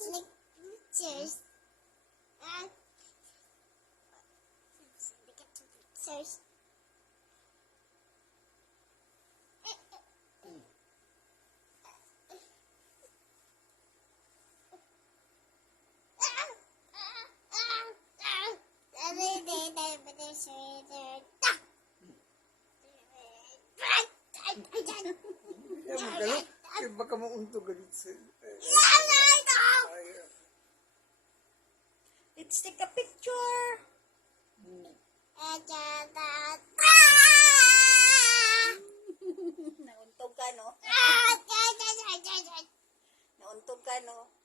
like pictures. Pictures. Baka mauntog galit sa... Let's take a picture. Nauntog ka, no? Nauntog ka, no?